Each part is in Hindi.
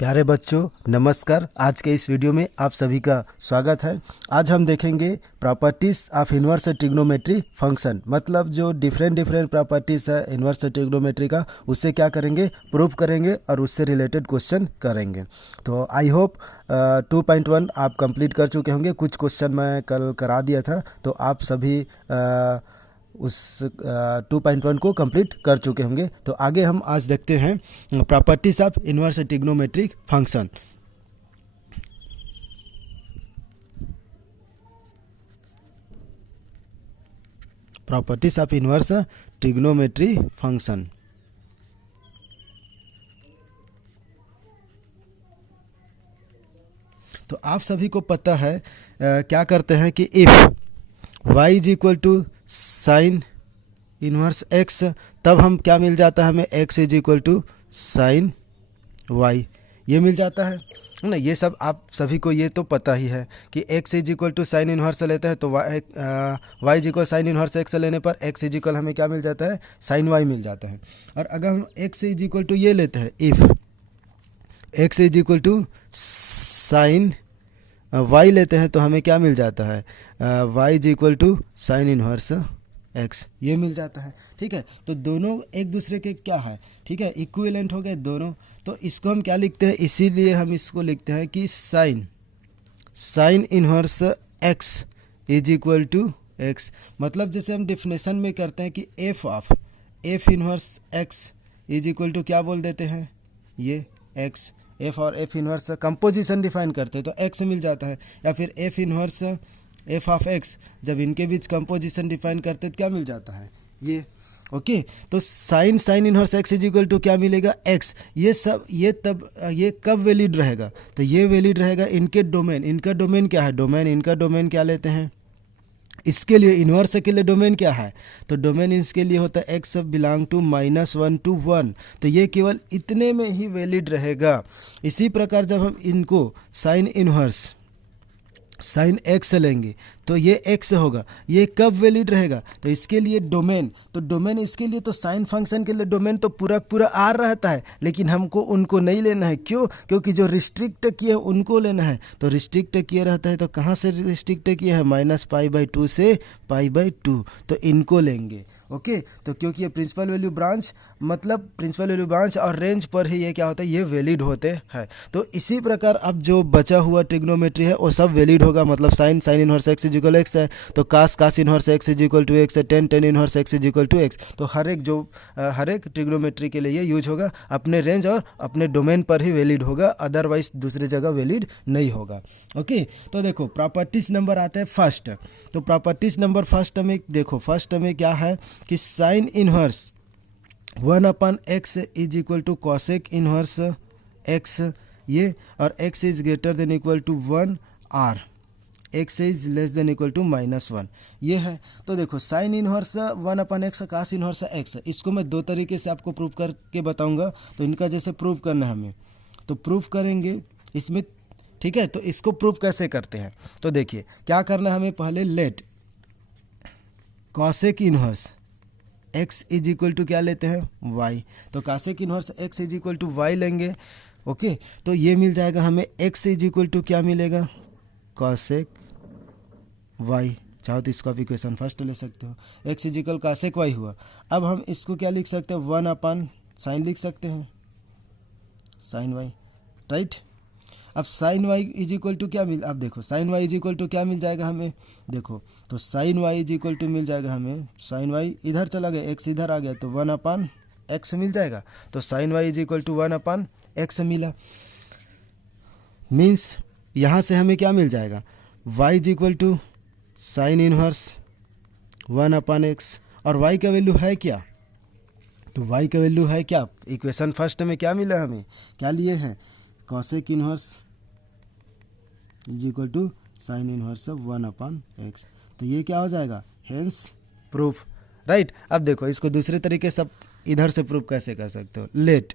प्यारे बच्चों नमस्कार। आज के इस वीडियो में आप सभी का स्वागत है। आज हम देखेंगे properties of inverse trigonometry function, मतलब जो डिफरेंट प्रॉपर्टीज़ है इन्वर्स ट्रिग्नोमेट्री का, उससे क्या करेंगे, प्रूफ करेंगे और उससे रिलेटेड क्वेश्चन करेंगे। तो आई होप 2.1 आप कंप्लीट कर चुके होंगे। कुछ क्वेश्चन मैं कल करा दिया था, तो आप सभी उस 2.1 को कंप्लीट कर चुके होंगे। तो आगे हम आज देखते हैं properties of inverse trigonometric function. Properties of inverse trigonometry function. तो आप सभी को पता है क्या करते हैं कि if y is equal to sine inverse x, तब हम क्या मिल जाता है हमें, x is equal to sine y, ये मिल जाता है ना। ये सब आप सभी को ये तो पता ही है कि x is equal to sine inverse लेते हैं तो y is equal sine inverse x लेने पर x इज इक्वल हमें क्या मिल जाता है, साइन y मिल जाता है। और अगर हम x इज इक्वल टू ये लेते हैं, if x is equal to sine y लेते हैं तो हमें क्या मिल जाता है, y is equal to sine inverse x, ये मिल जाता है। ठीक है, तो दोनों एक दूसरे के क्या है, ठीक है, इक्विवेलेंट हो गए दोनों। तो इसको हम क्या लिखते हैं, इसीलिए हम इसको लिखते हैं कि sine inverse x is equal to x। मतलब जैसे हम डिफिनेशन में करते हैं कि f inverse x is equal to क्या बोल देते हैं, ये x, f और f इन्वर्स कंपोजिशन डिफाइन करते हैं तो x मिल जाता है। या फिर f inverse f of x, जब इनके बीच कंपोजिशन डिफाइन करते हैं तो क्या मिल जाता है, ये। ओके, तो sine inverse x is equal to क्या मिलेगा, x। ये कब वैलिड रहेगा, तो ये वैलिड रहेगा इनके डोमेन। इनका डोमेन क्या है, इनका डोमेन क्या लेते हैं, इसके लिए इन्वर्स के लिए डोमेन क्या है, तो डोमेन इसके लिए होता है x बिलोंग टू -1 to 1, तो ये केवल इतने में ही वैलिड रहेगा। इसी प्रकार जब हम इनको साइन इन्वर्स साइन x लेंगे तो ये x होगा, ये कब वैलिड रहेगा, तो इसके लिए डोमेन इसके लिए तो साइन फंक्शन के लिए डोमेन तो पूरा R रहता है, लेकिन हमको उनको नहीं लेना है। क्यों, क्योंकि जो रिस्ट्रिक्ट किए उनको लेना है। तो रिस्ट्रिक्ट किए रहता है, तो कहाँ से रिस्ट्रिक्ट किए है, -π/2 से π/2, तो इनको लेंगे। ओके, तो क्योंकि ये प्रिंसिपल वैल्यू ब्रांच, मतलब प्रिंसिपल वैल्यू ब्रांच और रेंज पर ही ये क्या होता है, ये वैलिड होते हैं। तो इसी प्रकार अब जो बचा हुआ ट्रिग्नोमेट्री है वो सब वैलिड होगा। मतलब sine inverse x is equal x है, तो cos inverse x is equal to x है, tan inverse x is equal to x। तो हर एक ट्रिग्नोमेट्री के लिए ये यूज होगा, अपने रेंज और अपने डोमेन पर ही वैलिड होगा, अदरवाइज दूसरी जगह वैलिड नहीं होगा। ओके, तो देखो प्रॉपर्टीज नंबर आता है फर्स्ट। तो प्रॉपर्टीज नंबर फर्स्ट में देखो, फर्स्ट में क्या है कि sine inverse 1/x is equal to cosec inverse x, ये, और x is greater than equal to 1 r, x is less than equal to -1, ये है। तो देखो sine inverse 1/x cos inverse x, इसको मैं दो तरीके से आपको प्रूफ करके बताऊंगा। तो इनका जैसे प्रूफ करना है हमें, तो प्रूफ करेंगे इसमें। ठीक है, तो इसको प्रूफ कैसे करते हैं, तो देखिए क्या करना है हमें, पहले let cosec inverse x is equal to क्या लेते हैं, y, तो cosec inverse x is equal to y लेंगे। ओके, तो ये मिल जाएगा हमें x इज इक्वल टू क्या मिलेगा, कॉसेक y। चाहो तो इसका भी इक्वेशन फर्स्ट ले सकते हो, x is equal cosec y हुआ। अब हम इसको क्या लिख सकते हैं, 1/sin लिख सकते हैं, साइन y, राइट। अब sine y is equal to क्या अब देखो sine y is equal to क्या मिल जाएगा हमें, देखो तो sine y is equal to मिल जाएगा हमें, साइन y इधर चला गया, x इधर आ गया, तो 1/x मिल जाएगा। तो sine y is equal to 1/x मिला, मीन्स यहाँ से हमें क्या मिल जाएगा, y is equal to sine inverse 1/x, और y का वैल्यू है क्या, तो y का वैल्यू है क्या, इक्वेशन फर्स्ट में क्या मिला हमें, क्या लिए हैं, cosec inverse is equal to sine inverse 1/x, तो ये क्या हो जाएगा, हेंस प्रूफ, राइट। अब देखो इसको दूसरे तरीके से इधर से प्रूफ कैसे कर सकते हो, let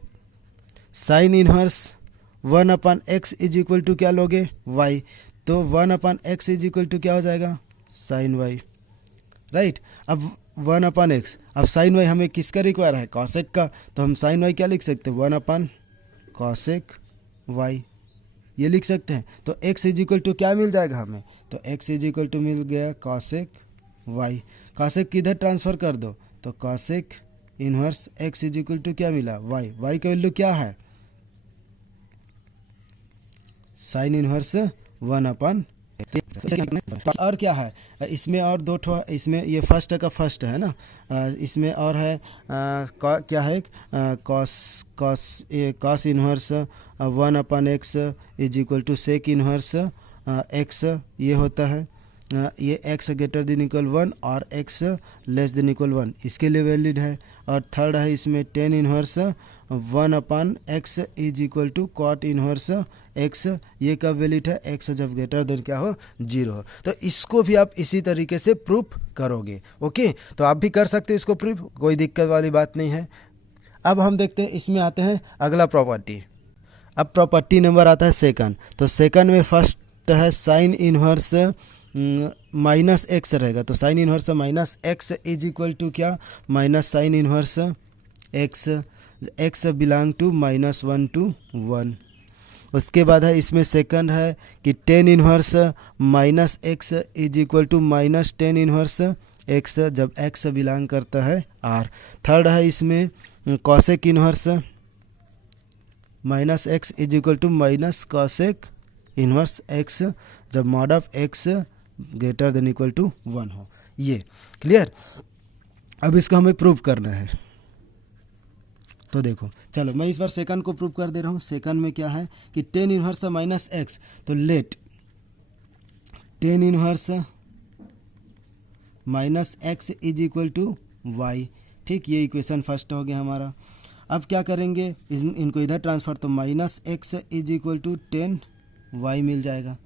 sine inverse 1/x is equal to क्या लोगे, y, तो 1/x इज इक्वल टू क्या हो जाएगा, साइन y, राइट। अब 1/x, अब साइन y हमें किसका रिक्वायर है, कॉसेक का, तो हम साइन y क्या लिख सकते हैं, 1/cosec वाई, ये लिख सकते हैं। तो x इज इक्वल टू क्या मिल जाएगा हमें, तो x इज इक्वल टू मिल गया कॉसेक वाई। कॉसेक किधर ट्रांसफ़र कर दो, तो cosec inverse x is equal to क्या मिला, वाई। वाई का वैल्यू क्या है, साइन इन्वर्स 1/। और क्या है इसमें, और दो ठो इसमें, ये फर्स्ट का फर्स्ट है ना, इसमें और है क्या है, cos inverse 1/x is equal to sec inverse x, ये होता है ये x ग्रेटर देन इक्वल 1 और x लेस देन इक्वल 1, इसके लिए वैलिड है। और थर्ड है इसमें tan inverse 1/x is equal to cot inverse x, ये कब वैलिड है, x जब ग्रेटर देन क्या हो, 0 हो। तो इसको भी आप इसी तरीके से प्रूफ करोगे। ओके, तो आप भी कर सकते हो इसको प्रूफ, कोई दिक्कत वाली बात नहीं है। अब हम देखते हैं, इसमें आते हैं अगला प्रॉपर्टी। अब प्रॉपर्टी नंबर आता है सेकंड। तो सेकंड में फर्स्ट है साइन इन्वर्स माइनस एक्स रहेगा। तो sine inverse minus x is equal to क्या, minus sine inverse x, x belong to -1 to 1। उसके बाद है इसमें सेकंड है कि tan inverse minus x is equal to minus tan inverse x, जब एक्स बिलोंग करता है आर। थर्ड है इसमें cosec inverse minus x is equal to minus cosec inverse x, जब mod of x greater than equal to 1 हो। ये क्लियर। अब इसको हमें प्रूव करना है। तो देखो, चलो मैं इस बार सेकंड को प्रूव कर दे रहा हूँ। सेकंड में क्या है कि टेन इन्वर्स माइनस एक्स, तो let tan inverse minus x is equal to y. ठीक, ये इक्वेशन फर्स्ट हो गया हमारा। अब क्या करेंगे, इनको इधर ट्रांसफर, तो minus x is equal to tan y मिल जाएगा।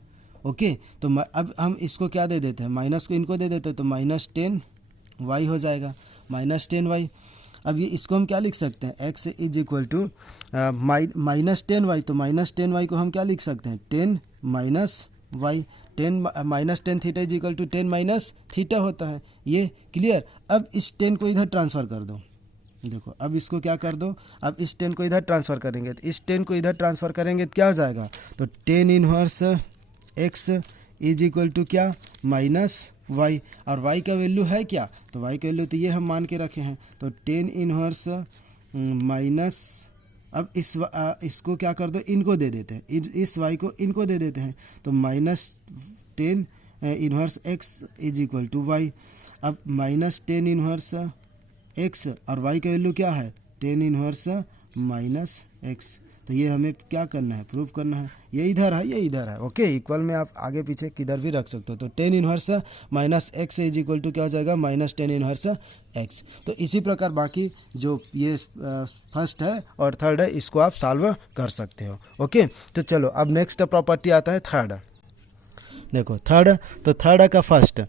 ओके, तो अब हम इसको क्या दे देते हैं, माइनस को इनको दे देते हैं, तो माइनस टेन वाई हो जाएगा, माइनस टेन वाई। अब ये इसको हम क्या लिख सकते हैं, x is equal to minus tan y, तो माइनस टेन वाई को हम क्या लिख सकते हैं, tan minus y. Tan minus tan theta is equal to tan minus theta होता है। ये क्लियर। अब इस टेन को इधर ट्रांसफ़र कर दो। देखो, अब इसको क्या कर दो, अब इस टेन को इधर ट्रांसफ़र करेंगे, तो इस टेन को इधर ट्रांसफ़र करेंगे तो क्या हो जाएगा, तो tan inverse x is equal to क्या, माइनस वाई। और वाई का वैल्यू है क्या, तो वाई का वैल्यू तो ये हम मान के रखे हैं, तो टेन इन्वर्स माइनस, अब इसको क्या कर दो, इनको दे देते हैं, इस वाई को इनको दे देते हैं, तो minus tan inverse x is equal to y. अब माइनस टेन इन्वर्स एक्स और वाई का वैल्यू क्या है, टेन इन्वर्स माइनस एक्स। तो ये हमें क्या करना है, प्रूव करना है। ये इधर है, ये इधर है। ओके, इक्वल में आप आगे पीछे किधर भी रख सकते हो। तो tan inverse minus x is equal to क्या हो जाएगा, माइनस टेन इन्वर्स एक्स। तो इसी प्रकार बाकी जो ये फर्स्ट है और थर्ड है, इसको आप सॉल्व कर सकते हो। ओके, तो चलो अब नेक्स्ट प्रॉपर्टी आता है थर्ड। देखो थर्ड, तो थर्ड का फर्स्ट,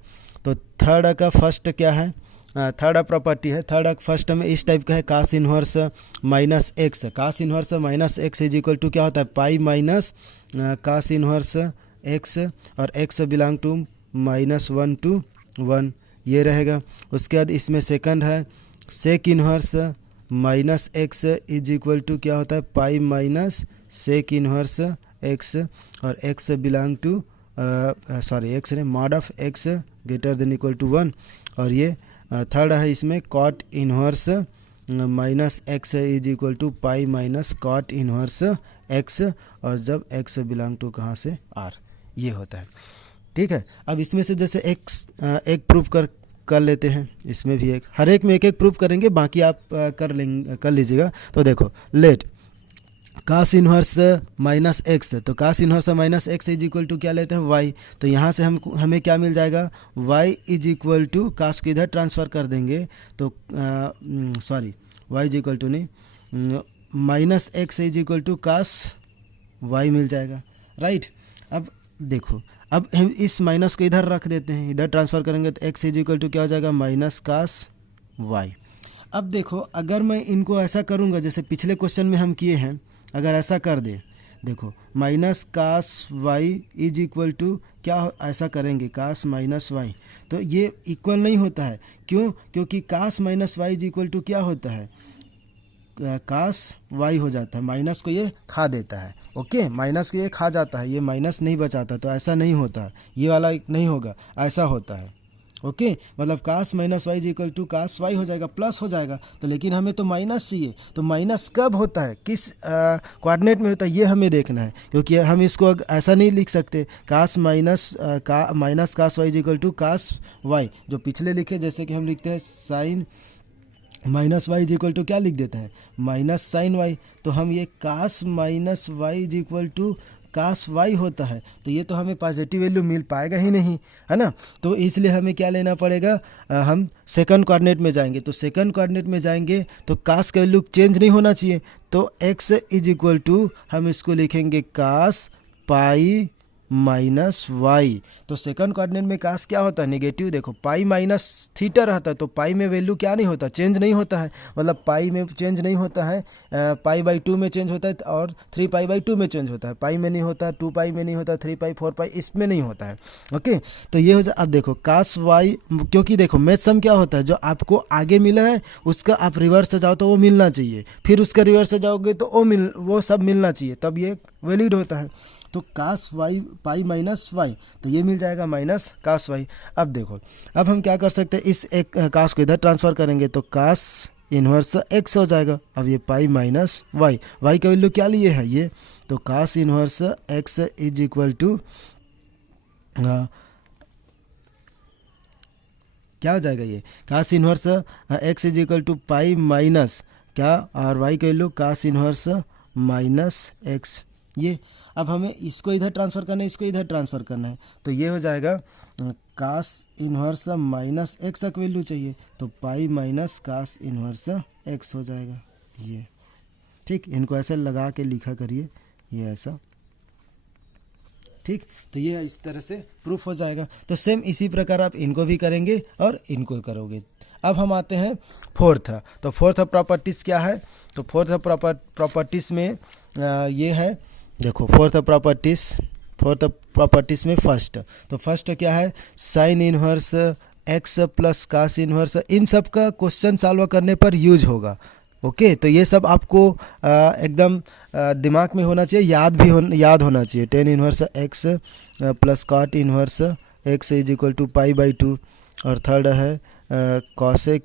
तो थर्ड का फर्स्ट क्या है, थर्ड प्रॉपर्टी है। थर्ड फर्स्ट में इस टाइप का है, cos inverse minus x. Cos inverse minus x is equal to क्या होता है, pi minus cos inverse x, और एक्स बिलोंग टू -1 to 1, ये रहेगा। उसके बाद इसमें सेकंड है sec inverse minus x is equal to क्या होता है, pi minus sec inverse x, और एक्स बिलोंग टू एक्स ने mod of x greater than equal to 1। और ये थर्ड है इसमें cot inverse minus x is equal to pi minus cot inverse x, और जब एक्स बिलोंग टू कहाँ से, आर, ये होता है। ठीक है। अब इसमें से जैसे एक प्रूफ कर लेते हैं, इसमें भी एक, हर एक में एक एक प्रूफ करेंगे, बाकी आप कर लीजिएगा। तो देखो, let cos inverse minus x, तो cos inverse minus x is equal to क्या लेते हैं, वाई। तो यहाँ से हमें क्या मिल जाएगा, y is equal to, cos को इधर ट्रांसफ़र कर देंगे, तो वाई इज इक्वल टू नहीं, minus x is equal to cos y मिल जाएगा, राइट। अब देखो, अब हम इस माइनस को इधर रख देते हैं, इधर ट्रांसफ़र करेंगे तो एक्स इज इक्वल टू क्या हो जाएगा, माइनस कास वाई। अब देखो, अगर मैं इनको ऐसा करूँगा जैसे पिछले क्वेश्चन में हम किए हैं, अगर ऐसा कर दे, देखो minus cos y is equal to क्या, ऐसा करेंगे कास माइनस वाई, तो ये इक्वल नहीं होता है। क्यों, क्योंकि cos minus y is equal to क्या होता है, कास वाई हो जाता है, माइनस को ये खा देता है। ओके, माइनस को ये खा जाता है, ये माइनस नहीं बचाता, तो ऐसा नहीं होता, ये वाला नहीं होगा, ऐसा होता है। ओके, मतलब cos minus y equal to cos y हो जाएगा, प्लस हो जाएगा। तो लेकिन हमें तो माइनस चाहिए, तो माइनस कब होता है, किस कोऑर्डिनेट में होता है, ये हमें देखना है। क्योंकि हम इसको ऐसा नहीं लिख सकते cos minus cos y equal to cos y, जो पिछले लिखे, जैसे कि हम लिखते हैं sine minus y equal to क्या लिख देते हैं, माइनस साइन वाई। तो हम ये cos minus y equal to cos y होता है, तो ये तो हमें पॉजिटिव वैल्यू मिल पाएगा ही नहीं, है ना। तो इसलिए हमें क्या लेना पड़ेगा, हम सेकंड कोऑर्डिनेट में जाएंगे। तो सेकंड कोऑर्डिनेट में जाएंगे तो कास का वैल्यू चेंज नहीं होना चाहिए, तो x इज इक्वल टू हम इसको लिखेंगे कास पाई माइनस वाई। तो सेकंड कोऑर्डिनेट में कास क्या होता है, नेगेटिव। देखो पाई माइनस थीटा रहता है, तो पाई में वैल्यू क्या नहीं होता, चेंज नहीं होता है, मतलब पाई में चेंज नहीं होता है, पाई बाई 2 में चेंज होता है और 3 पाई बाई 2 में चेंज होता है। पाई में नहीं होता, 2 पाई में नहीं होता, 3 पाई 4 पाई इसमें नहीं होता है। ओके, तो ये हो जाए। अब देखो कास वाई, क्योंकि देखो मैथ सम क्या होता है, जो आपको आगे मिला है उसका आप रिवर्स से जाओ तो वो मिलना चाहिए, फिर उसका रिवर्स से जाओगे तो वो सब मिलना चाहिए, तब ये वैलिड होता है। तो कास वाई पाई माइनस वाई, तो ये मिल जाएगा माइनस कास वाई। अब देखो, अब हम क्या कर सकते हैं, इस एक कास को इधर ट्रांसफ़र करेंगे तो कास इन्वर्स एक्स हो जाएगा। अब ये पाई माइनस वाई, वाई का वैल्यू क्या लिए है ये, तो cos inverse x is equal to क्या हो जाएगा, ये cos inverse x is equal to pi minus क्या, और वाई का value cos inverse minus x. ये अब हमें इसको इधर ट्रांसफ़र करना है, इसको इधर ट्रांसफ़र करना है, तो ये हो जाएगा कास इन्वर्स माइनस एक्स का वैल्यू चाहिए, तो pi minus cos inverse x हो जाएगा ये। ठीक, इनको ऐसे लगा के लिखा करिए, ये ऐसा। ठीक, तो ये इस तरह से प्रूफ हो जाएगा। तो सेम इसी प्रकार आप इनको भी करेंगे और इनको करोगे। अब हम आते हैं फोर्थ। तो फोर्थ प्रॉपर्टीज़ क्या है, तो फोर्थ प्रॉपर्टीज़ में ये है, देखो फोर्थ प्रॉपर्टीज़ में फर्स्ट, तो फर्स्ट क्या है, sine inverse x plus cos inverse, इन सब का क्वेश्चन सॉल्व करने पर यूज होगा। ओके, तो ये सब आपको एकदम दिमाग में होना चाहिए, याद होना चाहिए। Tan inverse x plus cot inverse x is equal to pi by 2, और थर्ड है cosec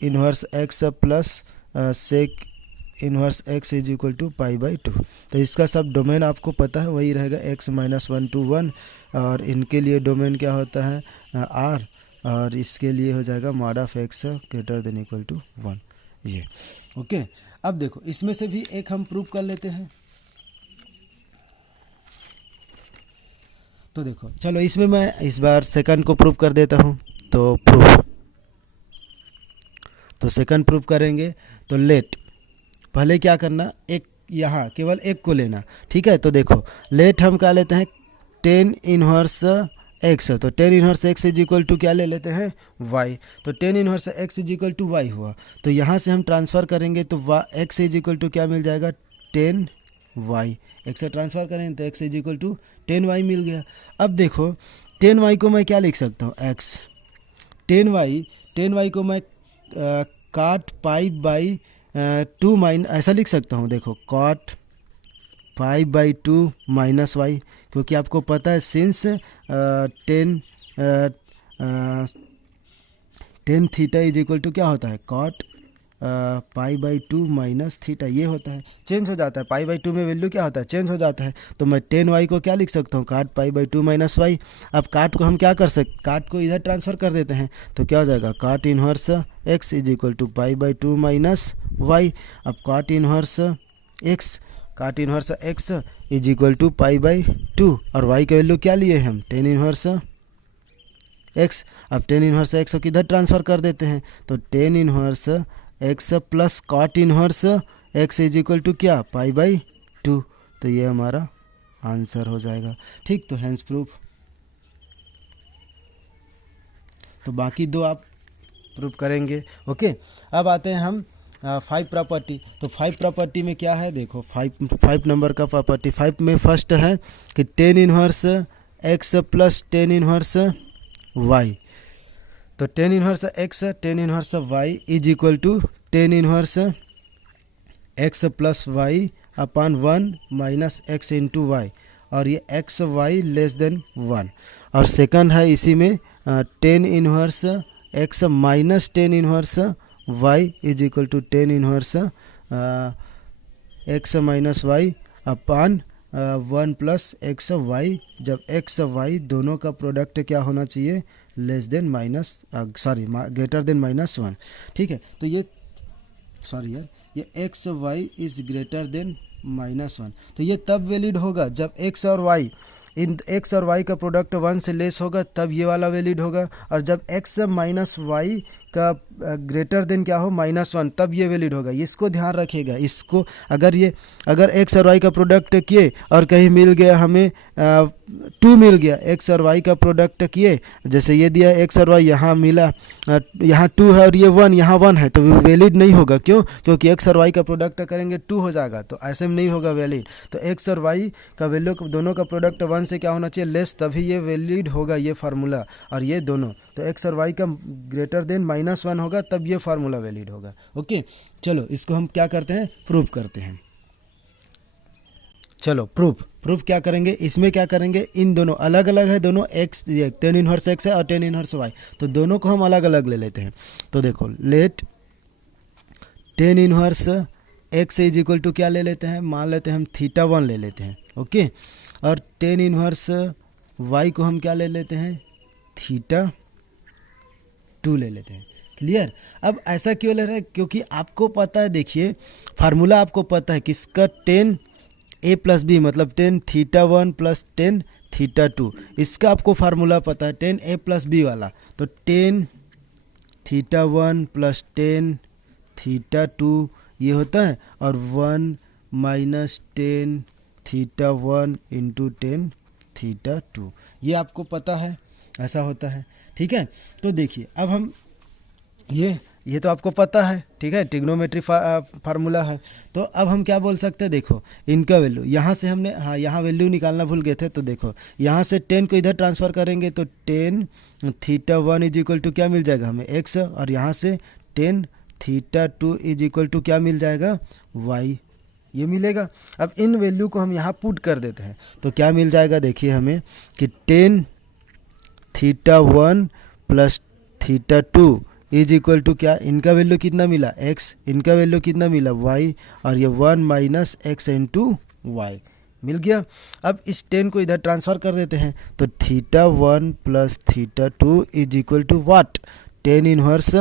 inverse x plus sec inverse x is equal to pi by 2। तो इसका सब डोमेन आपको पता है, वही रहेगा x माइनस 1 to 1, और इनके लिए डोमेन क्या होता है r, और इसके लिए हो जाएगा mod of x greater than equal to 1 ये। ओके, अब देखो इसमें से भी एक हम प्रूव कर लेते हैं। तो देखो चलो इसमें मैं इस बार सेकंड को प्रूव कर देता हूँ। तो प्रूफ, तो सेकंड प्रूफ करेंगे तो लेट, पहले क्या करना, एक यहाँ केवल एक को लेना। ठीक है, तो देखो लेट हम क्या लेते हैं, टेन इन्वर्स एक्स, तो tan inverse x is equal to क्या ले लेते हैं, वाई। तो tan inverse x is equal to y हुआ, तो यहाँ से हम ट्रांसफ़र करेंगे तो एक्स इज इक्वल टू क्या मिल जाएगा, टेन वाई। एक्स से ट्रांसफ़र करेंगे तो x is equal to 10y मिल गया। अब देखो 10y को मैं क्या लिख सकता हूँ, एक्स, 10y को मैं काट पाई बाई 2 माइन ऐसा लिख सकता हूँ। देखो cot pi by 2 minus y, क्योंकि आपको पता है since 10 theta is equal to क्या होता है, cot pi by 2 minus theta, ये होता है, चेंज हो जाता है। पाई बाई 2 में वैल्यू क्या होता है, चेंज हो जाता है। तो मैं 10y को क्या लिख सकता हूँ, काट पाई बाई 2 माइनस वाई। अब काट को हम क्या कर सकते, काट को इधर ट्रांसफ़र कर देते हैं, तो क्या हो जाएगा, cot inverse x is equal to pi by 2 minus y. अब cot inverse x is equal to pi by 2, और y का वैल्यू क्या लिए हम, 10 इन्वर्स x। अब 10 इन्वर्स x को किधर ट्रांसफ़र कर देते हैं, तो 10 inverse x plus cot inverse x is equal to क्या, पाई बाई 2। तो ये हमारा आंसर हो जाएगा। ठीक, तो हैंस प्रूफ। तो बाकी दो आप प्रूफ करेंगे। ओके, अब आते हैं हम 5 प्रॉपर्टी। तो 5 प्रॉपर्टी में क्या है, देखो 5 नंबर का प्रॉपर्टी 5 में फर्स्ट है कि 10 inverse x plus 10 inverse y। तो 10 inverse x 10 inverse y is equal to 10 inverse x plus y upon 1 minus x into y, और ये एक्स वाई लेस देन 1। और सेकंड है इसी में tan inverse x minus tan inverse y is equal to tan inverse x minus y upon 1 plus x y, जब एक्स वाई दोनों का प्रोडक्ट क्या होना चाहिए, less than minus greater than -1। ठीक है, तो ये ये x y is greater than -1, तो ये तब वैलिड होगा जब एक्स और वाई, इन एक्स और वाई का प्रोडक्ट 1 से लेस होगा, तब ये वाला वैलिड होगा। और जब एक्स माइनस वाई का ग्रेटर देन क्या हो, -1, तब ये वैलिड होगा। इसको ध्यान रखिएगा। इसको अगर एक्स और वाई का प्रोडक्ट किए और कहीं मिल गया हमें 2 मिल गया, एक्स और वाई का प्रोडक्ट किए, जैसे ये दिया एक्स और वाई, यहाँ मिला यहाँ 2 है और ये 1 यहाँ 1 है, तो वैलिड नहीं होगा। क्यों? क्योंकि एक्स और वाई का प्रोडक्ट करेंगे 2 हो जाएगा, तो ऐसे में नहीं होगा वैलिड। तो एक्स और वाई का वैल्यू दोनों का प्रोडक्ट 1 से क्या होना चाहिए, लेस, तभी ये वैलिड होगा ये फार्मूला। और ये दोनों, तो एक्स और वाई का ग्रेटर देन -1 होगा, तब ये फार्मूला वैलिड होगा। ओके, चलो इसको हम क्या करते हैं, प्रूव करते हैं। चलो प्रूफ क्या करेंगे, इसमें क्या करेंगे, इन दोनों अलग अलग है, दोनों एक्स, टेन इनवर्स एक्स है और टेन इनवर्स वाई, तो दोनों को हम अलग अलग ले लेते हैं। तो देखो, let tan inverse x is equal to क्या ले लेते हैं, मान लेते हैं हम θ1 ले लेते हैं। ओके, और टेन इनवर्स वाई को हम क्या ले लेते हैं, θ2 ले लेते हैं। क्लियर? अब ऐसा क्यों ले रहे हैं, क्योंकि आपको पता है, देखिए फार्मूला आपको पता है किसका, टेन ए प्लस बी मतलब टेन θ1 प्लस टेन θ2, इसका आपको फार्मूला पता है, टेन ए प्लस बी वाला। तो टेन θ1 प्लस टेन θ2 ये होता है, और 1 माइनस टेन θ1 इंटू टेन θ2, ये आपको पता है, ऐसा होता है। ठीक है, तो देखिए अब हम ये तो आपको पता है, ठीक है, ट्रिग्नोमेट्री फार्मूला है। तो अब हम क्या बोल सकते हैं, देखो इनका वैल्यू यहाँ से हमने, हाँ यहाँ वैल्यू निकालना भूल गए थे, तो देखो यहाँ से 10 को इधर ट्रांसफ़र करेंगे तो टेन θ1 इज इक्वल टू क्या मिल जाएगा हमें, x, और यहाँ से टेन θ2 इज इक्वल टू क्या मिल जाएगा, y, ये मिलेगा। अब इन वैल्यू को हम यहाँ पुट कर देते हैं, तो क्या मिल जाएगा, देखिए हमें कि tan θ1 plus θ2 is equal to क्या, इनका वैल्यू कितना मिला, x, इनका वैल्यू कितना मिला, y, और ये 1 माइनस एक्स इंटू वाई मिल गया। अब इस 10 को इधर ट्रांसफ़र कर देते हैं, तो θ1 plus θ2 is equal to what, tan inverse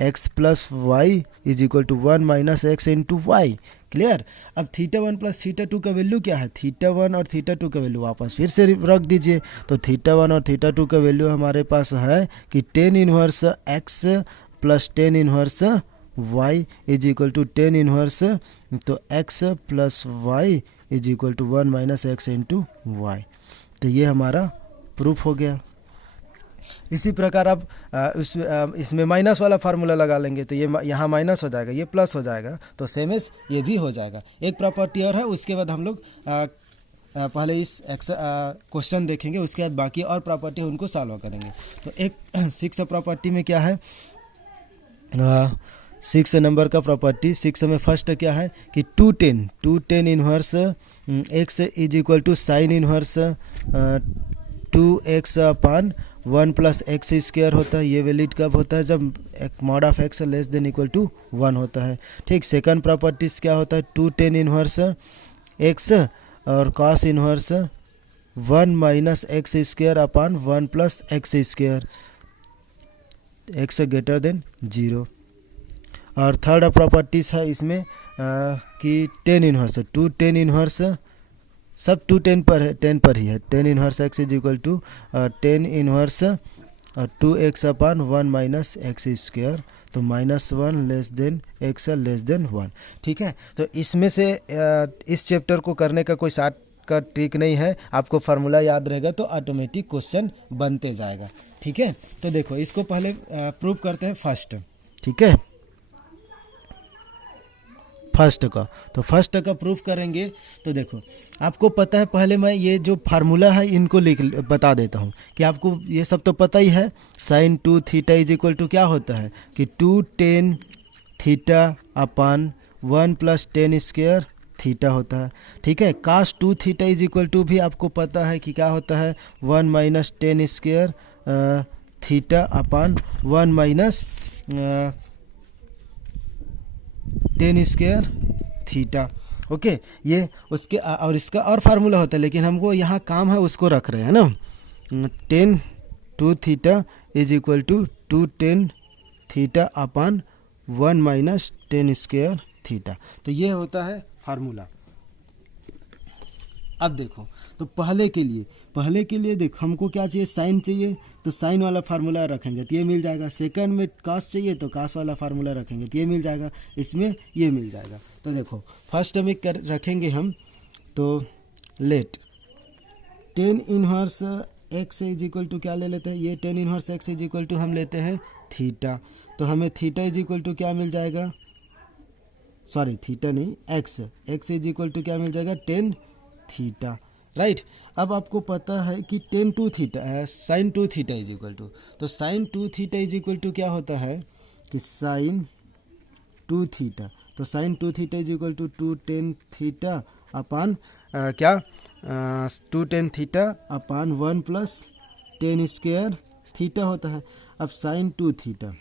x plus y is equal to 1 minus x into y. Clear? अब θ1 प्लस θ2 का वैल्यू क्या है, θ1 और θ2 का वैल्यू वापस फिर से रख दीजिए। तो θ1 और θ2 का वैल्यू हमारे पास है कि tan inverse x plus tan inverse y is equal to tan inverse, तो x plus y is equal to 1 minus x into y. तो ये हमारा प्रूफ हो गया। इसी प्रकार अब इसमें माइनस वाला फार्मूला लगा लेंगे, तो ये यहाँ माइनस हो जाएगा, ये प्लस हो जाएगा, तो सेम एस ये भी हो जाएगा। एक प्रॉपर्टी और है, उसके बाद हम लोग पहले इस क्वेश्चन देखेंगे, उसके बाद बाकी और प्रॉपर्टी उनको सॉल्व करेंगे। तो एक 6 प्रॉपर्टी में क्या है, 6 नंबर का प्रॉपर्टी, 6 में फर्स्ट क्या है कि 210 inverse x is equal to sine inverse 2x upon 1 plus x square होता है। ये वैलिड कब होता है, जब mod of x less than equal to 1 होता है। ठीक, सेकंड प्रॉपर्टीज क्या होता है, 210 इनवर्स एक्स और cos inverse 1 minus x square upon 1 plus x square, x greater then 0। और थर्ड प्रॉपर्टीज है इसमें कि 10 इनवर्स, 210 इनवर्स, सब 210 पर है, 10 पर ही है, 10 inverse x is equal to 10 inverse 2x upon 1 minus x square, तो -1 less than x less than 1। ठीक है, तो इसमें से इस चैप्टर को करने का कोई शॉर्ट का ट्रिक नहीं है, आपको फार्मूला याद रहेगा तो ऑटोमेटिक क्वेश्चन बनते जाएगा। ठीक है, तो देखो इसको पहले प्रूव करते हैं फर्स्ट। ठीक है, फर्स्ट का, तो फर्स्ट का प्रूफ करेंगे। तो देखो आपको पता है, पहले मैं ये जो फार्मूला है इनको बता देता हूँ कि आपको ये सब तो पता ही है। Sine 2 theta is equal to क्या होता है कि 2 tan theta upon 1 plus tan square theta होता है। ठीक है, cos 2 theta is equal to भी आपको पता है कि क्या होता है, 1 minus tan square theta upon 1 minus tan square theta. Okay, ये उसके और इसका और फार्मूला होता है, लेकिन हमको यहाँ काम है उसको रख रहे हैं ना। Tan 2 theta is equal to 2 tan theta upon 1 minus tan square theta. तो ये होता है फार्मूला। अब देखो, तो पहले के लिए देख हमको क्या चाहिए, साइन चाहिए, तो साइन वाला फार्मूला रखेंगे तो ये मिल जाएगा। सेकंड में कास चाहिए तो कास वाला फार्मूला रखेंगे तो ये मिल जाएगा, इसमें ये मिल जाएगा। तो देखो फर्स्ट में रखेंगे हम, तो let tan inverse x is equal to क्या ले लेते हैं, ये tan inverse x is equal to हम लेते हैं थीटा। तो हमें थीटा इज इक्वल टू क्या मिल जाएगा, सॉरी थीटा नहीं, एक्स इज इक्वल टू क्या मिल जाएगा, टेन थीटा। राइट, अब आपको पता है कि tan 2 theta sine 2 theta is equal to, तो sine 2 theta is equal to क्या होता है कि साइन 2 थीटा, तो sine 2 theta is equal to 2 tan theta upon क्या 2 tan theta upon 1 plus tan square theta होता है। अब साइन 2 थीटा,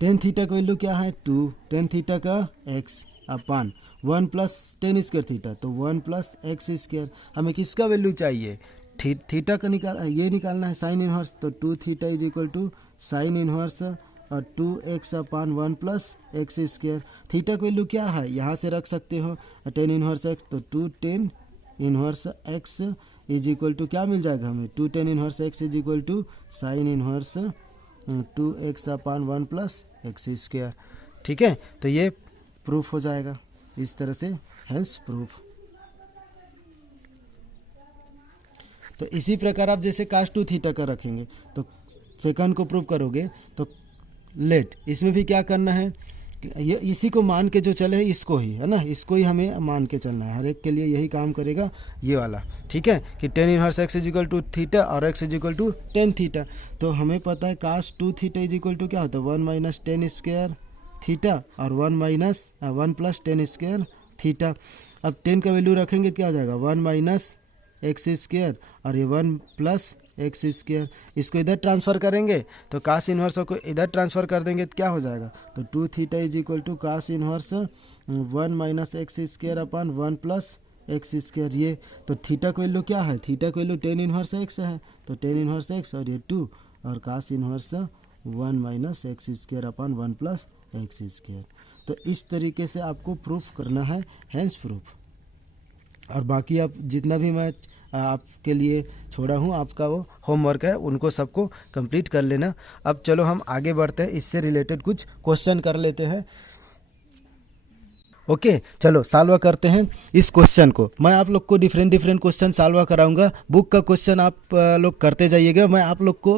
टेन थीटा का वैल्यू क्या है 2, टेन थीटा का x upon 1 plus tan square theta, तो 1 प्लस एक्स स्क्वायर। हमें किसका वैल्यू चाहिए, थीटा का ये निकालना है साइन इनवर्स, तो 2 theta is equal to sine inverse और 2x upon 1 plus x square. Theta का वैल्यू क्या है, यहाँ से रख सकते हो टेन इनवर्स एक्स, तो 2 tan inverse x is equal to क्या मिल जाएगा हमें, 2 tan inverse x is equal to sine inverse 2x upon 1 plus x square. ठीक है, तो ये प्रूफ हो जाएगा इस तरह से, हेंस प्रूफ। तो इसी प्रकार आप जैसे कास 2 थीटा का रखेंगे तो सेकंड को प्रूव करोगे, तो लेट इसमें भी क्या करना है, ये इसी को मान के जो चले इसको ही है ना, इसको ही हमें मान के चलना है, हर एक के लिए यही काम करेगा ये वाला। ठीक है, कि tan inverse x is equal to theta और x is equal to tan theta. तो हमें पता है cos 2 theta is equal to क्या होता है 1 माइनस टेन स्क्वायर थीटा और 1 प्लस टेन स्क्वायर थीटा। अब 10 का वैल्यू रखेंगे क्या हो जाएगा 1 माइनस एक्स स्क्वायर और ये 1 प्लस एक्स स्क्वायर। इसको इधर ट्रांसफ़र करेंगे तो कास इन्वर्स को इधर ट्रांसफ़र कर देंगे तो क्या हो जाएगा, तो 2 theta is equal to cos inverse 1 minus x square upon 1 plus x square. ये तो थीटा का वैल्यू क्या है, थीटा का वैल्यू टेन इन्वर्स एक्स है, तो टेन इन्वर्स एक्स और ये 2 और cos inverse 1 minus x square upon 1 plus x square. तो इस तरीके से आपको प्रूफ करना है, हेंस प्रूफ। और बाकी आप जितना भी मैं आपके लिए छोड़ा हूँ, आपका वो होमवर्क है, उनको सबको कंप्लीट कर लेना। अब चलो हम आगे बढ़ते हैं, इससे रिलेटेड कुछ क्वेश्चन कर लेते हैं। ओके, चलो सॉल्व करते हैं इस क्वेश्चन को। मैं आप लोग को डिफरेंट क्वेश्चन सॉल्व कराऊंगा। बुक का क्वेश्चन आप लोग करते जाइएगा, मैं आप लोग को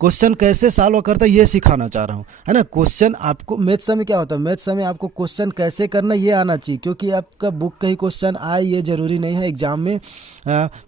क्वेश्चन कैसे सॉल्व करता है ये सिखाना चाह रहा हूँ, है ना। क्वेश्चन आपको मैथ्स में क्या होता है, मैथ्स में आपको क्वेश्चन कैसे करना ये आना चाहिए, क्योंकि आपका बुक का ही क्वेश्चन आए ये ज़रूरी नहीं है। एग्जाम में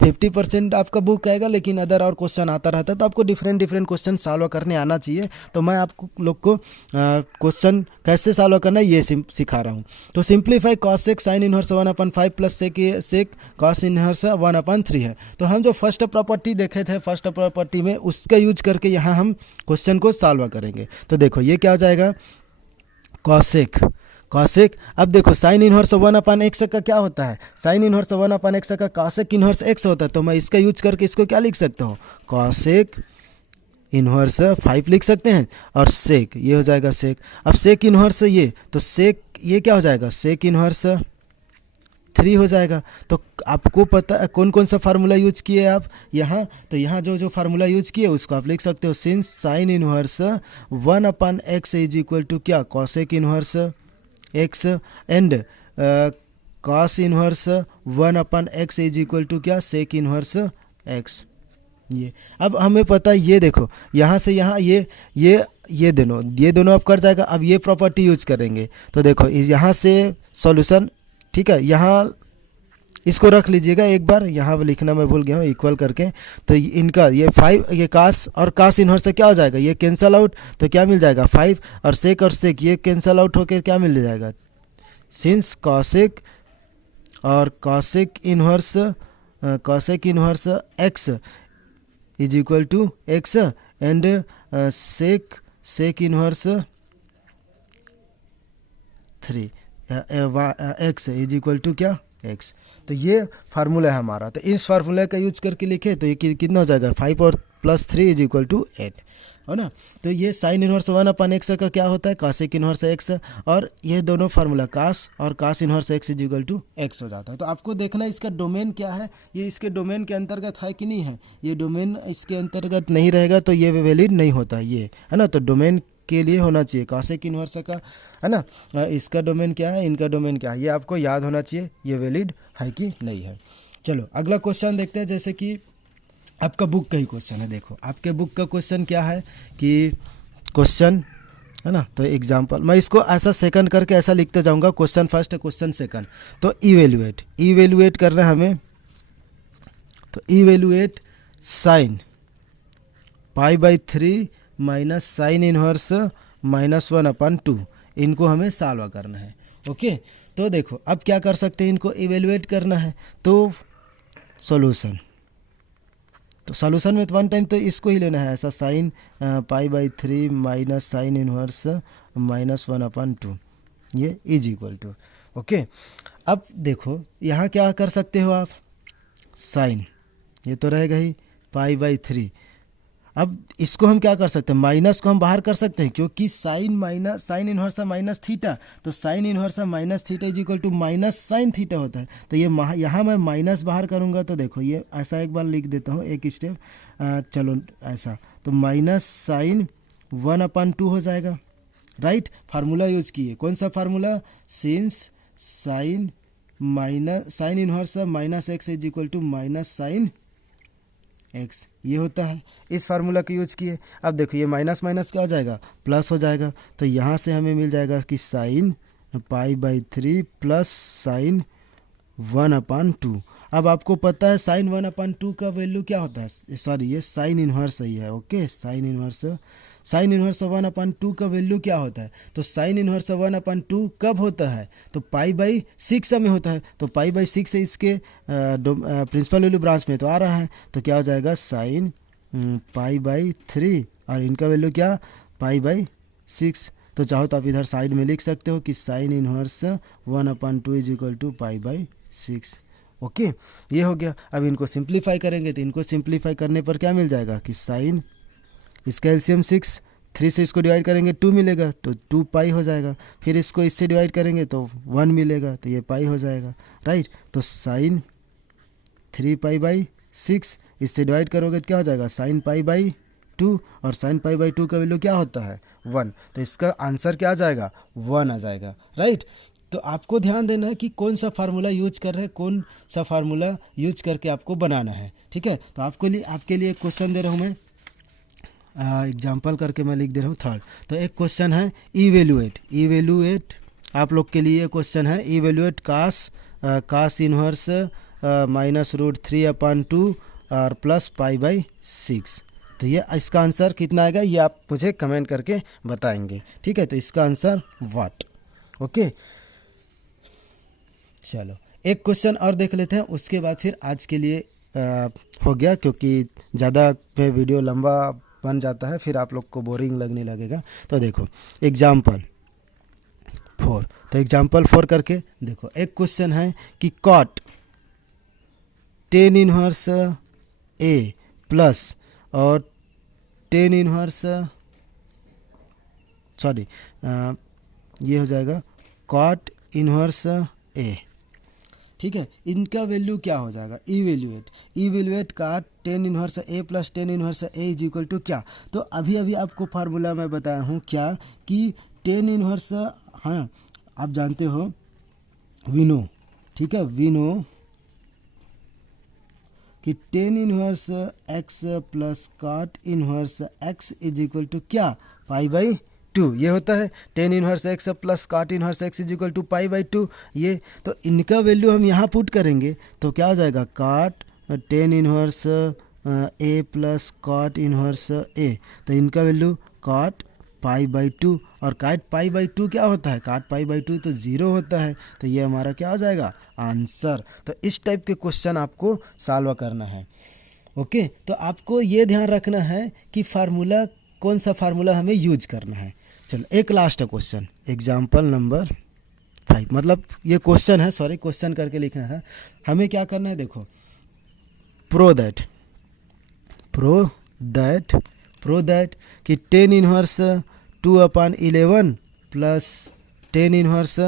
50% आपका बुक आएगा, लेकिन अदर और क्वेश्चन आता रहता है, तो आपको डिफरेंट क्वेश्चन सॉल्व करने आना चाहिए। तो मैं आपको लोग को क्वेश्चन कैसे सॉल्व करना है ये सिखा रहा हूँ। तो simplify cos sec sine inverse 1/5 plus sec cos inverse 1/3 है। तो हम जो फर्स्ट प्रॉपर्टी देखे थे, फर्स्ट प्रॉपर्टी में उसका यूज करके यहाँ हम क्वेश्चन को सॉल्व करेंगे। तो देखो ये क्या हो जाएगा, कॉसेक। अब देखो साइन इनवर्स 1/x का क्या होता है, साइन इनवर्स 1/x का कॉसेक इनवर्स x होता है। तो मैं इसका यूज करके इसको क्या लिख सकता हूँ, कॉसेक इनवर्स 5 लिख सकते हैं, और सेक ये हो जाएगा सेक। अब सेक इनवर्स ये, तो सेक ये क्या हो जाएगा, सेक इनवर्स 3 हो जाएगा। तो आपको पता है कौन कौन सा फार्मूला यूज किए आप यहाँ, तो यहाँ जो फार्मूला यूज किए उसको आप लिख सकते हो। Since sine inverse 1/x is equal to क्या, cosec inverse x and cos inverse 1/x is equal to क्या, सेक इनवर्स x। ये अब हमें पता है, ये देखो यहाँ से यहाँ ये दोनों अब कर जाएगा। अब ये प्रॉपर्टी यूज करेंगे तो देखो यहाँ से सॉल्यूशन, ठीक है, यहाँ इसको रख लीजिएगा एक बार, यहाँ लिखना मैं भूल गया हूँ इक्वल करके। तो इनका ये 5 ये कास और कास इनवर्स से क्या हो जाएगा, ये कैंसल आउट, तो क्या मिल जाएगा 5, और सेक ये कैंसल आउट होकर क्या मिल जाएगा सिंस कॉसेक और cosec inverse x is equal to x and sec inverse 3 x is equal to क्या एक्स। तो ये फार्मूला है हमारा। तो इस फार्मूला का यूज करके लिखे तो ये कितना हो जाएगा 5 और +3 इज इक्वल टू 8, है ना। तो ये साइन इनवर्स 1/x का क्या होता है कॉसेक इनवर्स एक्स, और ये दोनों फार्मूला कास और cos inverse x is equal to x हो जाता है। तो आपको देखना इसका डोमेन क्या है, ये इसके डोमेन के अंतर्गत है कि नहीं है। ये डोमेन इसके अंतर्गत नहीं रहेगा तो ये वैलिड नहीं होता, ये है ना। तो डोमेन के लिए होना चाहिए कॉसेक इनवर्स का, है ना। इसका डोमेन क्या है, इनका डोमेन क्या है, ये आपको याद होना चाहिए ये वैलिड है कि नहीं है। चलो अगला क्वेश्चन देखते हैं। जैसे कि आपका बुक का ही क्वेश्चन है। देखो आपके बुक का क्वेश्चन क्या है कि क्वेश्चन, है ना। तो एग्जाम्पल मैं इसको ऐसा सेकंड करके ऐसा लिखते जाऊंगा, क्वेश्चन फर्स्ट है क्वेश्चन सेकंड। तो इवेल्युएट करना है हमें। तो evaluate sine π/3 minus sine inverse -1/2, इनको हमें सॉल्व करना है। ओके, तो देखो अब क्या कर सकते हैं, इनको इवेल्युएट करना है। तो सॉल्यूशन में वन टाइम तो इसको ही लेना है ऐसा, साइन π/3 माइनस साइन इनवर्स -1/2, ये इज इक्वल टू। ओके, अब देखो यहाँ क्या कर सकते हो आप, साइन ये तो रहेगा ही π/3। अब इसको हम क्या कर सकते हैं, माइनस को हम बाहर कर सकते हैं, क्योंकि साइन इनवर्स माइनस थीटा, तो sine inverse minus theta is equal to minus sine theta होता है। तो ये यहाँ मैं माइनस बाहर करूँगा तो देखो ये ऐसा एक बार लिख देता हूँ, एक स्टेप चलो ऐसा, तो माइनस साइन 1/2 हो जाएगा, राइट। फार्मूला यूज किए, कौन सा formula, since sine inverse -x is equal to minus sine x, ये होता है। इस फार्मूला का यूज किए। अब देखो ये माइनस क्या हो जाएगा, प्लस हो जाएगा। तो यहाँ से हमें मिल जाएगा कि साइन π/3 प्लस साइन 1/2। अब आपको पता है साइन 1/2 का वैल्यू क्या होता है, सॉरी ये साइन इनवर्स ही है। ओके, साइन इनवर्स 1/2 का वैल्यू क्या होता है, तो साइन इनवर्स 1/2 कब होता है, तो π/6 में होता है। तो π/6 से इसके प्रिंसिपल वैल्यू ब्रांच में तो आ रहा है, तो क्या हो जाएगा साइन π/3 और इनका वैल्यू क्या π/6। तो चाहो तो आप इधर साइड में लिख सकते हो कि sine inverse 1/2 is equal to π/6। Okay, ये हो गया। अब इनको सिंप्लीफाई करेंगे, तो इनको सिंप्लीफाई करने पर क्या मिल जाएगा कि साइन, इसका एलसीएम 6, 3 से इसको डिवाइड करेंगे 2 मिलेगा, तो 2 हो जाएगा। फिर इसको इससे डिवाइड करेंगे तो 1 मिलेगा, तो ये पाई हो जाएगा, राइट। तो साइन 3π/6 इससे डिवाइड करोगे तो क्या हो जाएगा, साइन π/2, और साइन π/2 का वैल्यू क्या होता है 1, तो इसका आंसर क्या आ जाएगा 1 आ जाएगा, राइट। तो आपको ध्यान देना है कि कौन सा फार्मूला यूज कर रहे हैं, कौन सा फार्मूला यूज करके आपको बनाना है, ठीक है। तो आपके लिए एक क्वेश्चन दे रहा हूँ मैं, एग्जाम्पल करके मैं लिख दे रहा हूँ थर्ड। तो एक क्वेश्चन है इवेल्युएट आप लोग के लिए क्वेश्चन है, इवेल्युएट कास इनवर्स -√3/2 और प्लस π/6। तो ये इसका आंसर कितना आएगा, ये आप मुझे कमेंट करके बताएंगे, ठीक है। तो इसका आंसर वाट। ओके, चलो एक क्वेश्चन और देख लेते हैं, उसके बाद फिर आज के लिए हो गया, क्योंकि ज़्यादा वीडियो लंबा बन जाता है, फिर आप लोग को बोरिंग लगने लगेगा। तो देखो एग्जाम्पल 4, तो एग्जाम्पल 4 करके देखो, एक क्वेश्चन है कि cot tan inverse A plus और tan इनवर्स सॉरी ये हो जाएगा कॉट इनवर्स A, ठीक है। इनका वैल्यू क्या हो जाएगा, इवेल्युएट का tan inverse A plus tan inverse A is equal to क्या। तो अभी आपको फार्मूला मैं बताया हूँ क्या, कि tan इनवर्स, हाँ आप जानते हो विनो, ठीक है, विनो कि tan inverse x plus cot inverse x is equal to क्या π/2, ये होता है। tan inverse x plus cot inverse x is equal to π/2, ये तो इनका वैल्यू हम यहाँ पुट करेंगे तो क्या हो जाएगा, cot tan inverse A plus cot inverse A, तो इनका वैल्यू कॉट पाई बाई 2, और काट पाई बाई 2 क्या होता है, काट पाई बाई 2 तो 0 होता है, तो ये हमारा क्या हो जाएगा, आंसर। तो इस टाइप के क्वेश्चन आपको सॉल्व करना है। ओके, तो आपको ये ध्यान रखना है कि फार्मूला, कौन सा फार्मूला हमें यूज करना है। चलो एक लास्ट क्वेश्चन, एग्जाम्पल नंबर 5, मतलब ये क्वेश्चन है, सॉरी क्वेश्चन करके लिखना है। हमें क्या करना है, देखो, प्रो दैट कि 10 inverse 2/11 plus 10 inverse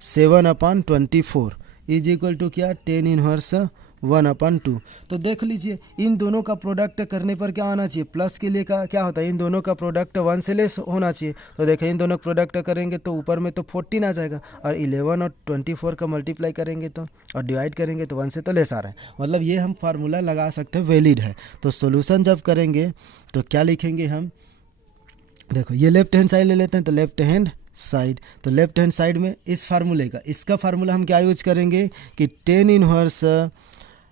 7/24 is equal to क्या, 10 इनवर्स 1/2। तो देख लीजिए, इन दोनों का प्रोडक्ट करने पर क्या आना चाहिए, प्लस के लिए का क्या होता है, इन दोनों का प्रोडक्ट 1 से लेस होना चाहिए। तो देखिए, इन दोनों का प्रोडक्ट करेंगे तो ऊपर में तो 14 आ जाएगा, और 11 और 24 का मल्टीप्लाई करेंगे तो, और डिवाइड करेंगे तो 1 से तो लेस आ रहा है, मतलब ये हम फार्मूला लगा सकते हैं, वैलिड है। तो सोल्यूशन जब करेंगे तो क्या लिखेंगे हम, देखो ये लेफ्ट हैंड साइड ले लेते हैं, तो लेफ्ट हैंड साइड, तो लेफ्ट हैंड साइड में इस फार्मूले का, इसका फार्मूला हम क्या यूज करेंगे कि 10 इनवर्स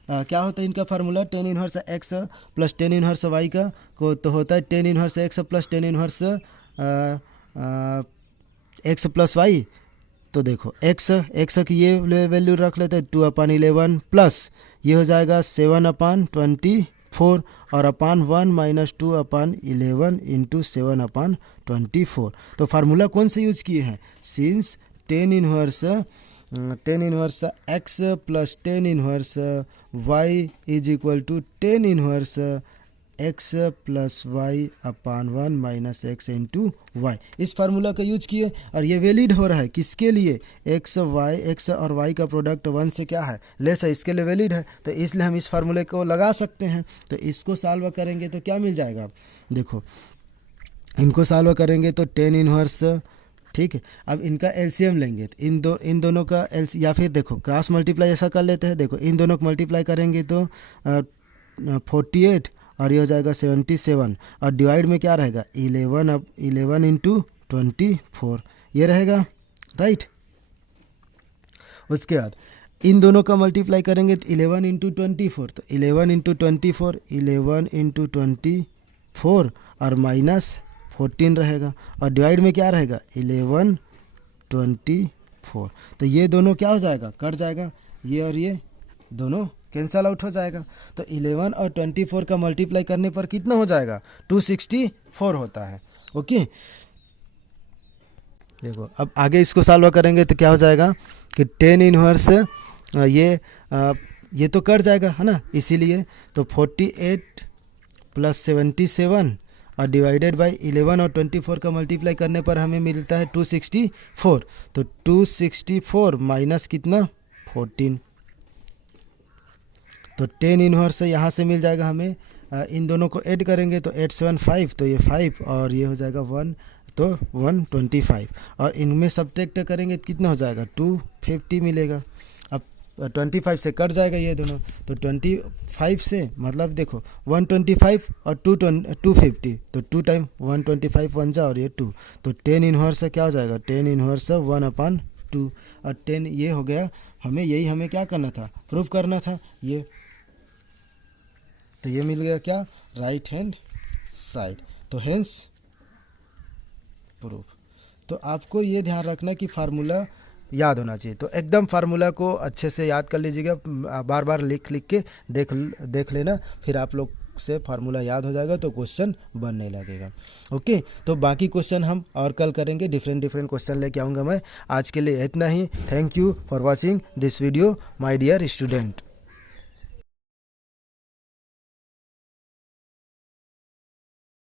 क्या होता है इनका formula, 10 inverse x plus 10 inverse y का को तो होता है 10 inverse x plus 10 inverse x plus y. तो देखो एक्स की ये वैल्यू रख लेते हैं 2/11 प्लस ये हो जाएगा 7/24 और अपान 1 माइनस 2/11 इंटू 7/24। तो फार्मूला कौन से यूज किए हैं, since 10 inverse x plus 10 inverse y is equal to 10 inverse x plus y upon 1 minus x into y, इस फार्मूला का यूज किए, और ये वैलिड हो रहा है किसके लिए, एक्स और वाई का प्रोडक्ट 1 से क्या है, लेस है, इसके लिए वैलिड है, तो इसलिए हम इस फार्मूले को लगा सकते हैं। तो इसको सॉल्व करेंगे तो क्या मिल जाएगा, देखो इनको सॉल्व करेंगे तो 10 इनवर्स, ठीक है। अब इनका एलसीएम लेंगे तो इन दोनों का एलसी, या फिर देखो क्रॉस मल्टीप्लाई ऐसा कर लेते हैं, देखो इन दोनों को मल्टीप्लाई करेंगे तो 48 और ये हो जाएगा 77, और डिवाइड में क्या रहेगा 11 इंटू 24 ये रहेगा, राइट। उसके बाद इन दोनों का मल्टीप्लाई करेंगे तो 11 इंटू 24, तो 11 इंटू 24 और माइनस 14 रहेगा, और डिवाइड में क्या रहेगा 11 24। तो ये दोनों क्या हो जाएगा, कट जाएगा, ये और ये दोनों कैंसल आउट हो जाएगा। तो 11 और 24 का मल्टीप्लाई करने पर कितना हो जाएगा, 264 होता है। ओके, देखो अब आगे इसको सॉल्व करेंगे तो क्या हो जाएगा कि 10 इनवर्स ये तो कट जाएगा है ना, इसीलिए तो 48 प्लस 77 और डिवाइडेड बाय 11 और 24 का मल्टीप्लाई करने पर हमें मिलता है 264। तो 264 माइनस कितना 14, तो 10 इनवर्स से यहाँ से मिल जाएगा हमें, इन दोनों को ऐड करेंगे तो 875, तो ये 5 और ये हो जाएगा 1, तो 125, और इनमें सब्ट्रैक्ट करेंगे तो कितना हो जाएगा 250 मिलेगा। अब 25 से कट जाएगा ये दोनों, तो 25 से मतलब देखो 125 और 250, तो 2 टाइम 125 1 जा और ये 2, तो 10 इनवर्स से क्या हो जाएगा 10 इनवर्स 1/2, और 10 ये हो गया, हमें क्या करना था, प्रूफ करना था ये, तो ये मिल गया क्या, राइट हैंड साइड, तो हेंस प्रूफ। तो आपको ये ध्यान रखना कि फार्मूला याद होना चाहिए, तो एकदम फार्मूला को अच्छे से याद कर लीजिएगा, बार बार लिख के देख लेना, फिर आप लोग से फार्मूला याद हो जाएगा तो क्वेश्चन बनने लगेगा। ओके, तो बाकी क्वेश्चन हम और कल करेंगे, डिफरेंट क्वेश्चन लेके आऊँगा मैं। आज के लिए इतना ही। Thank you for watching this video my dear student.